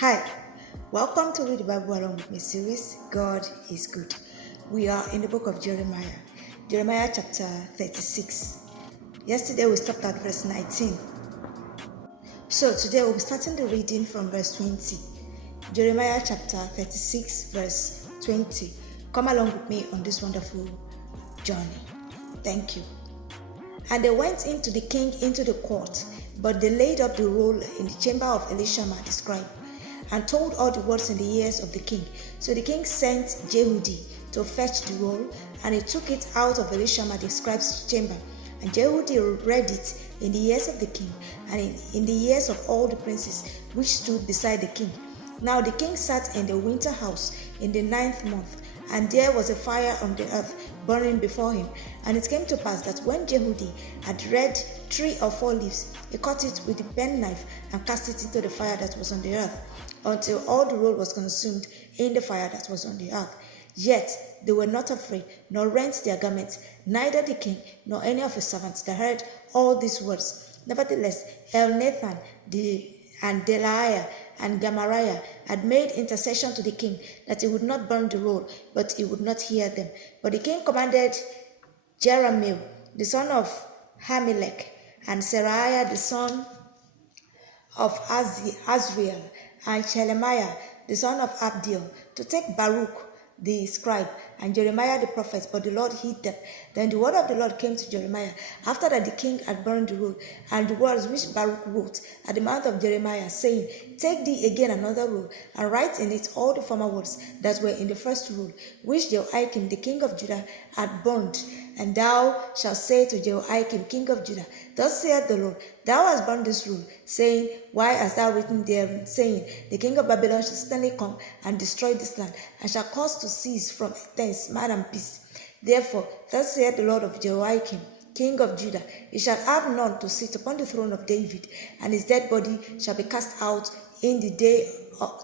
Hi, welcome to Rtbawm Series. God is good. We are in the book of Jeremiah chapter 36. Yesterday we stopped at verse 19. So today we'll be starting the reading from verse 20. Jeremiah chapter 36 verse 20. Come along with me on this wonderful journey. Thank you. And they went into the king into the court, but they laid up the roll in the chamber of Elishama the scribe, and told all the words in the ears of the king. So the king sent Jehudi to fetch the roll, and he took it out of Elishama the scribe's chamber. And Jehudi read it in the ears of the king, and in the ears of all the princes which stood beside the king. Now the king sat in the winter house in the 9th month, and there was a fire on the earth burning before him. And it came to pass that when Jehudi had read 3 or 4 leaves, he cut it with the penknife and cast it into the fire that was on the earth, until all the roll was consumed in the fire that was on the earth. Yet they were not afraid, nor rent their garments, neither the king nor any of his servants that heard all these words. Nevertheless, Elnathan and Delaiah and Gamariah had made intercession to the king that he would not burn the roll, but he would not hear them. But the king commanded Jeremiah, the son of Hammelech, and Seraiah, the son of Azriel, and Shelemiah, the son of Abdiel, to take Baruch the scribe and Jeremiah the prophet, but the Lord hid them. Then the word of the Lord came to Jeremiah, after that the king had burned the roll, and the words which Baruch wrote at the mouth of Jeremiah, saying, Take thee again another roll, and write in it all the former words that were in the first roll, which Jehoiakim the king of Judah had burned. And thou shalt say to Jehoiakim king of Judah, Thus saith the Lord, Thou hast burned this roll, saying, Why hast thou written there, saying, The king of Babylon shall suddenly come and destroy this land, and shall cause to cease from thence man and beast. Therefore, thus saith the Lord of Jehoiakim, king of Judah, he shall have none to sit upon the throne of David, and his dead body shall be cast out in the day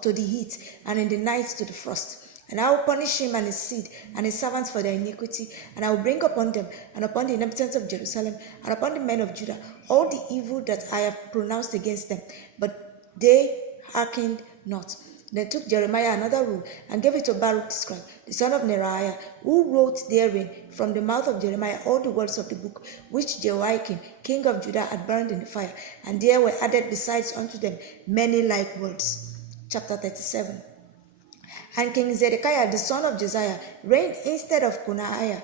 to the heat, and in the night to the frost. And I will punish him and his seed and his servants for their iniquity, and I will bring upon them and upon the inhabitants of Jerusalem and upon the men of Judah all the evil that I have pronounced against them. But they hearkened not. Then took Jeremiah another roll and gave it to Baruch the scribe, the son of Neriah, who wrote therein from the mouth of Jeremiah all the words of the book which Jehoiakim king of Judah had burned in the fire. And there were added besides unto them many like words. Chapter 37. And King Zedekiah, the son of Josiah, reigned instead of Conaiah,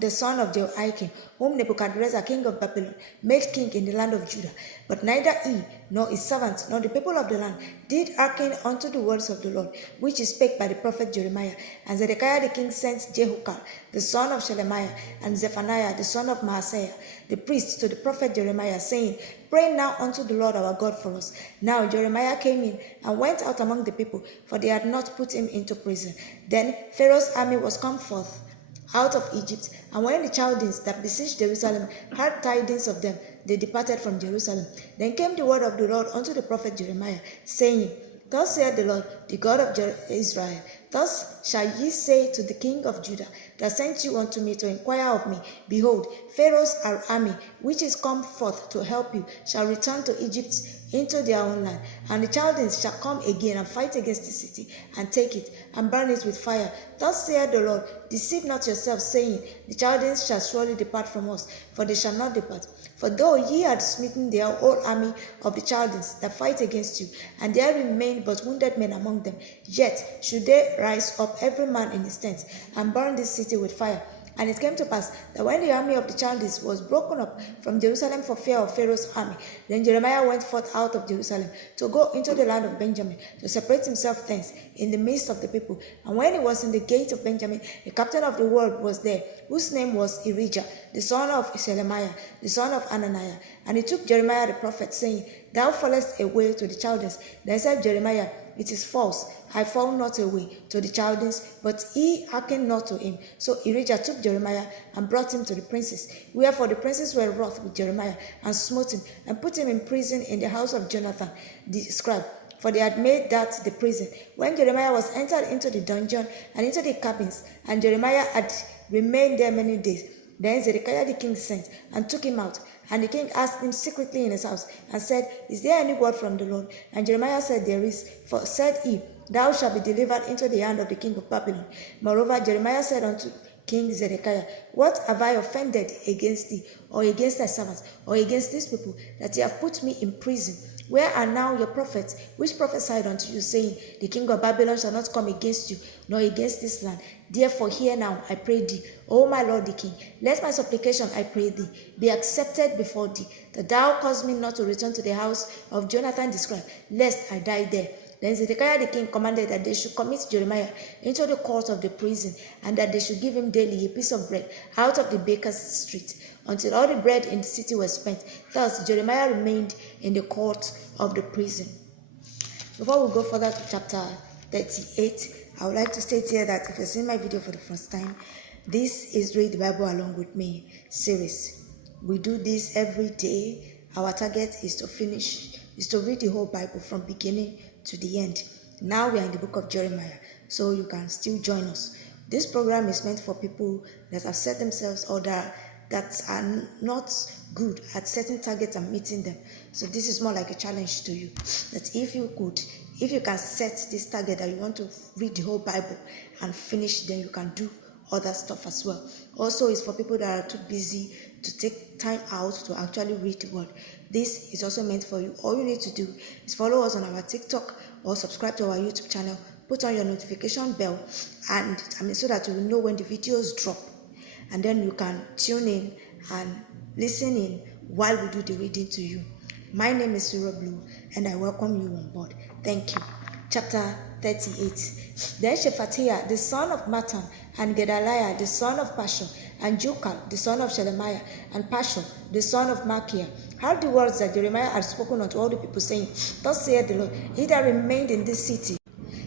the son of Jehoiakim, whom Nebuchadnezzar, king of Babylon, made king in the land of Judah. But neither he, nor his servants, nor the people of the land did hearken unto the words of the Lord, which he spake by the prophet Jeremiah. And Zedekiah the king sent Jehukal, the son of Shelemiah, and Zephaniah, the son of Maaseiah, the priest, to the prophet Jeremiah, saying, Pray now unto the Lord our God for us. Now Jeremiah came in and went out among the people, for they had not put him into prison. Then Pharaoh's army was come forth out of Egypt, and when the Chaldeans that besieged Jerusalem heard tidings of them, they departed from Jerusalem. Then came the word of the Lord unto the prophet Jeremiah, saying, Thus saith the Lord, the God of Israel, Thus shall ye say to the king of Judah, that sent you unto me to inquire of me, Behold, Pharaoh's army, which is come forth to help you, shall return to Egypt into their own land. And the Chaldeans shall come again and fight against the city, and take it, and burn it with fire. Thus saith the Lord, Deceive not yourselves, saying, The Chaldeans shall surely depart from us, for they shall not depart. For though ye had smitten their whole army of the Chaldeans that fight against you, and there remained but wounded men among them, yet should they rise up every man in his tent, and burn this city with fire. And it came to pass that when the army of the Chaldees was broken up from Jerusalem for fear of Pharaoh's army, then Jeremiah went forth out of Jerusalem to go into the land of Benjamin, to separate himself thence in the midst of the people. And when he was in the gate of Benjamin, the captain of the ward was there, whose name was Irijah, the son of Shelemiah, the son of Ananiah. And he took Jeremiah the prophet, saying, Thou fallest away to the Chaldeans. Then said Jeremiah, It is false. I fall not away to the Chaldeans, but he hearkened not to him. So Irijah took Jeremiah and brought him to the princes. Wherefore the princes were wroth with Jeremiah, and smote him, and put him in prison in the house of Jonathan the scribe, for they had made that the prison. When Jeremiah was entered into the dungeon and into the cabins, and Jeremiah had remained there many days, then Zedekiah the king sent and took him out, And the king asked him secretly in his house, and said, Is there any word from the Lord? And Jeremiah said, There is. For said he, Thou shalt be delivered into the hand of the king of Babylon. Moreover, Jeremiah said unto King Zedekiah, What have I offended against thee, or against thy servants, or against these people, that ye have put me in prison? Where are now your prophets, which prophesied unto you, saying, The king of Babylon shall not come against you, nor against this land? Therefore hear now, I pray thee, O my lord the king, let my supplication, I pray thee, be accepted before thee, that thou cause me not to return to the house of Jonathan the scribe, lest I die there. Then Zedekiah the king commanded that they should commit Jeremiah into the court of the prison, and that they should give him daily a piece of bread out of the baker's street, until all the bread in the city was spent. Thus Jeremiah remained in the court of the prison. Before we go further to chapter 38, I would like to state here that if you're seeing my video for the first time, this is Read the Bible Along with Me series. We do this every day. Our target is to read the whole Bible from beginning to the end. Now we are in the book of Jeremiah, so you can still join us. This program is meant for people that have set themselves or that are not good at setting targets and meeting them. So this is more like a challenge to you, that if you can set this target that you want to read the whole Bible and finish, then you can do other stuff as well. Also, it's for people that are too busy to take time out to actually read the word. This is also meant for you. All you need to do is follow us on our TikTok or subscribe to our YouTube channel. Put on your notification bell, and so that you will know when the videos drop, and then you can tune in and listen in while we do the reading to you. My name is Rtbawm, and I welcome you on board. Thank you. Chapter 38. Then Shephatiah, the son of Mattan, and Gedaliah, the son of Pashur, and Jukal, the son of Shelemiah, and Pashur, the son of Machir, heard the words that Jeremiah had spoken unto all the people, saying, Thus saith the Lord, He that remained in this city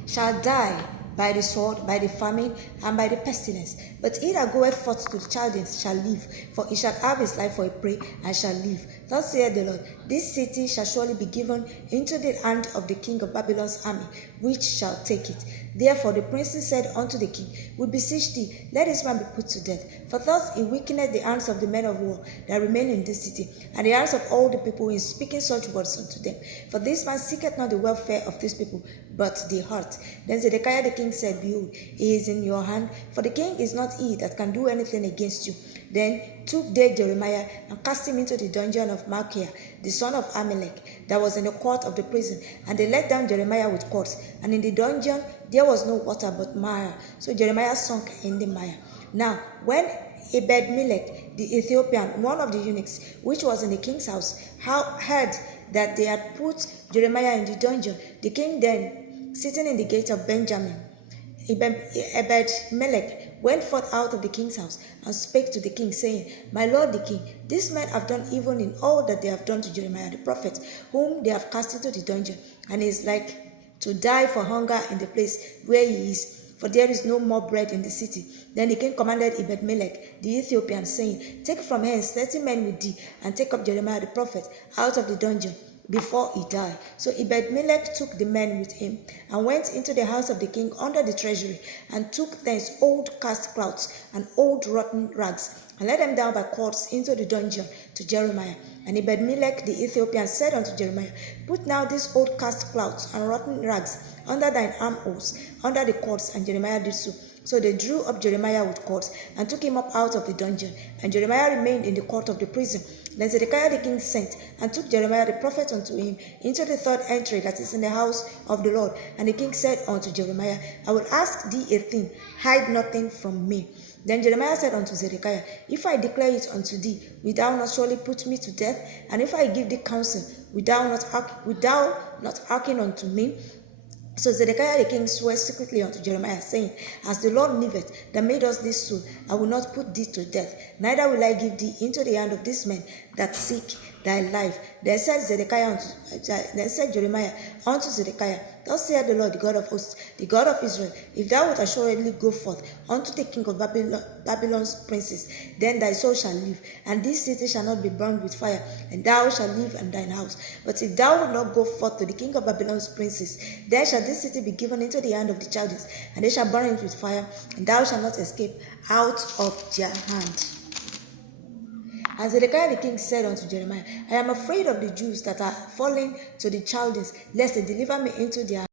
shall die by the sword, by the famine, and by the pestilence. But he that goeth forth to the Chaldeans shall live, for he shall have his life for a prey, and shall live. Thus saith the Lord, This city shall surely be given into the hand of the king of Babylon's army, which shall take it. Therefore the princes said unto the king, We beseech thee, let this man be put to death. For thus he weakened the hands of the men of war that remain in this city, and the hands of all the people in speaking such words unto them. For this man seeketh not the welfare of this people, but the heart. Then Zedekiah the king said, Behold, he is in your hand, for the king is not he that can do anything against you. Then took they Jeremiah and cast him into the dungeon of Machir, the son of Amalek, that was in the court of the prison. And they let down Jeremiah with cords. And in the dungeon there was no water but mire. So Jeremiah sunk in the mire. Now when Ebed-melech the Ethiopian, one of the eunuchs, which was in the king's house, heard that they had put Jeremiah in the dungeon, the king then, sitting in the gate of Benjamin, Ebed-melech went forth out of the king's house and spake to the king, saying, My lord the king, these men have done evil in all that they have done to Jeremiah the prophet, whom they have cast into the dungeon, and he is like to die for hunger in the place where he is, for there is no more bread in the city. Then the king commanded Ebed-melech the Ethiopian, saying, Take from hence 30 men with thee, and take up Jeremiah the prophet out of the dungeon before he died. So Ebed-melech took the men with him, and went into the house of the king under the treasury, and took thence old cast cloths and old rotten rags, and let them down by cords into the dungeon to Jeremiah. And Ebed-melech the Ethiopian said unto Jeremiah, Put now these old cast cloths and rotten rags under thine armholes, under the cords. And Jeremiah did so. So they drew up Jeremiah with cords, and took him up out of the dungeon. And Jeremiah remained in the court of the prison. Then Zedekiah the king sent, and took Jeremiah the prophet unto him into the third entry that is in the house of the Lord. And the king said unto Jeremiah, I will ask thee a thing, hide nothing from me. Then Jeremiah said unto Zedekiah, If I declare it unto thee, wilt thou not surely put me to death? And if I give thee counsel, wilt thou not hearken unto me? So Zedekiah the king swore secretly unto Jeremiah, saying, As the Lord liveth, that made us this so, I will not put thee to death, neither will I give thee into the hand of these men that seek thy life. Then said Jeremiah unto Zedekiah, Thus saith the Lord, the God of hosts, the God of Israel, If thou wilt assuredly go forth unto the king of Babylon's princes, then thy soul shall live, and this city shall not be burned with fire, and thou shalt live in thine house. But if thou wilt not go forth to the king of Babylon's princes, then shall this city be given into the hand of the Chaldeans, and they shall burn it with fire, and thou shalt not escape out of their hand. And Zedekiah the king said unto Jeremiah, I am afraid of the Jews that are fallen to the Chaldeans, lest they deliver me into their